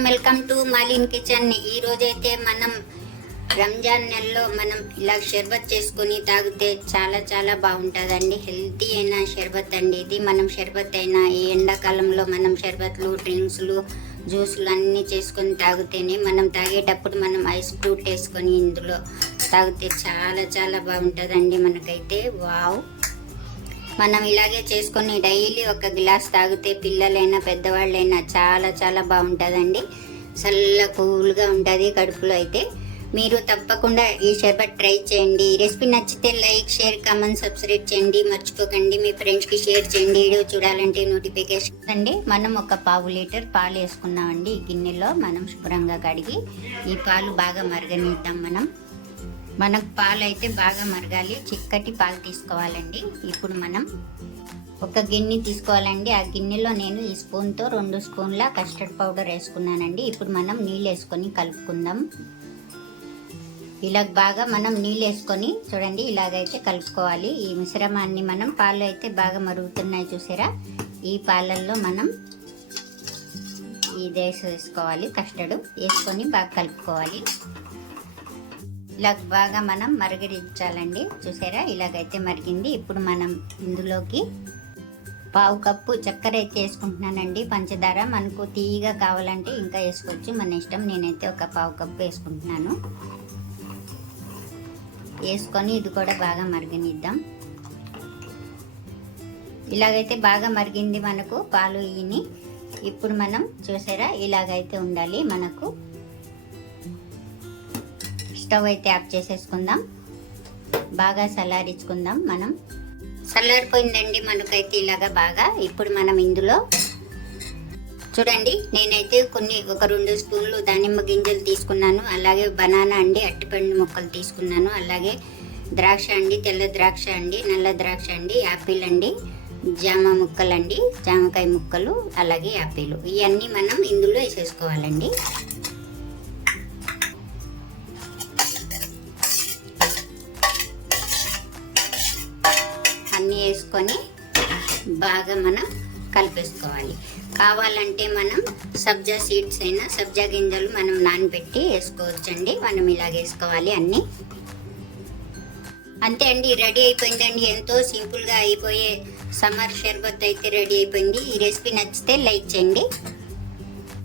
Welcome to మాలిన్ kitchen. ఈ రోజైతే మనం రంజాన్ నెలలో మనం ఇలా షర్బత్ చేసుకొని తాగితే చాలా చాలా బాగుంటుందండి. హెల్తీ అయిన షర్బత్ అండి ఇది. మనం షర్బత్ అయినా ఈ ఎండాకాలంలో మనం షర్బత్లు, డ్రింక్స్లు, జ్యూస్లు అన్నీ చేసుకొని తాగితేనే మనం తాగేటప్పుడు మనం ఐస్ ఫ్రూట్ వేసుకొని ఇందులో తాగితే చాలా చాలా బాగుంటుందండి. మనకైతే వావ్, మనం ఇలాగే చేసుకొని డైలీ ఒక గ్లాస్ తాగితే పిల్లలైనా పెద్దవాళ్ళైనా చాలా చాలా బాగుంటుందండి. చల్ల కూల్గా ఉంటుంది కడుపులో. అయితే మీరు తప్పకుండా ఈ షర్బత్ ట్రై చేయండి. ఈ రెసిపీ నచ్చితే లైక్, షేర్, కామెంట్, సబ్స్క్రైబ్ చేయండి మర్చిపోకండి. మీ ఫ్రెండ్స్కి షేర్ చేయండి. వీడియో చూడాలంటే నోటిఫికేషన్ అండి. మనం ఒక 1/2 లీటర్ పాలు వేసుకున్నామండి. ఈ గిన్నెలో మనం శుభ్రంగా కడిగి ఈ పాలు బాగా మరగనిద్దాం. మనకు పాలు అయితే బాగా మరగాలి. చిక్కటి పాలు తీసుకోవాలండి. ఇప్పుడు మనం ఒక గిన్నె తీసుకోవాలండి. ఆ గిన్నెలో నేను ఈ స్పూన్తో 2 స్పూన్ల కస్టర్డ్ పౌడర్ వేసుకున్నానండి. ఇప్పుడు మనం నీళ్ళు వేసుకొని కలుపుకుందాం. ఇలా బాగా మనం నీళ్ళు వేసుకొని చూడండి, ఇలాగైతే కలుపుకోవాలి. ఈ మిశ్రమాన్ని మనం పాలు అయితే బాగా మరుగుతున్నాయి చూసారా. ఈ పాలల్లో మనం ఇది వేసుకోవాలి. కస్టర్డ్ వేసుకొని బాగా కలుపుకోవాలి. ఇలా బాగా మనం మరగడించాలండి. చూసారా, ఇలాగైతే మరిగింది. ఇప్పుడు మనం ఇందులోకి 1/2 కప్పు చక్కెర అయితే వేసుకుంటున్నానండి. పంచదార మనకు తీయగా కావాలంటే ఇంకా వేసుకోవచ్చు, మన ఇష్టం. నేనైతే ఒక 1/2 కప్పు వేసుకుంటున్నాను. వేసుకొని ఇది కూడా బాగా మరగనిద్దాం. ఇలాగైతే బాగా మరిగింది మనకు పాలు ఇని. ఇప్పుడు మనం చూసారా, ఇలాగైతే ఉండాలి మనకు. స్టవ్ అయితే ఆఫ్ చేసేసుకుందాం. బాగా చల్లారించుకుందాం. మనం చల్లారిపోయిందండి మనకైతే ఇలాగా బాగా. ఇప్పుడు మనం ఇందులో చూడండి, నేనైతే ఒక 2 స్పూన్లు దానిమ్మ గింజలు తీసుకున్నాను. అలాగే బనానా అండి, అట్టిపండు ముక్కలు తీసుకున్నాను. అలాగే ద్రాక్ష అండి, తెల్ల ద్రాక్ష అండి, నల్ల ద్రాక్ష అండి, యాపిల్ అండి, జామ ముక్కలు అండి, జామకాయ ముక్కలు, అలాగే యాపిల్. ఇవన్నీ మనం ఇందులో వేసేసుకోవాలండి. అన్నీ వేసుకొని బాగా మనం కలిపేసుకోవాలి. కావాలంటే మనం సబ్జా సీడ్స్ అయినా, సబ్జా గింజలు మనం నానబెట్టి వేసుకోవచ్చండి. మనం ఇలాగ వేసుకోవాలి అన్నీ. అంతే అండి, రెడీ అయిపోయిందండి. ఎంతో సింపుల్గా అయిపోయే సమ్మర్ షర్బత్ అయితే రెడీ అయిపోయింది. ఈ రెసిపీ నచ్చితే లైక్ చేయండి.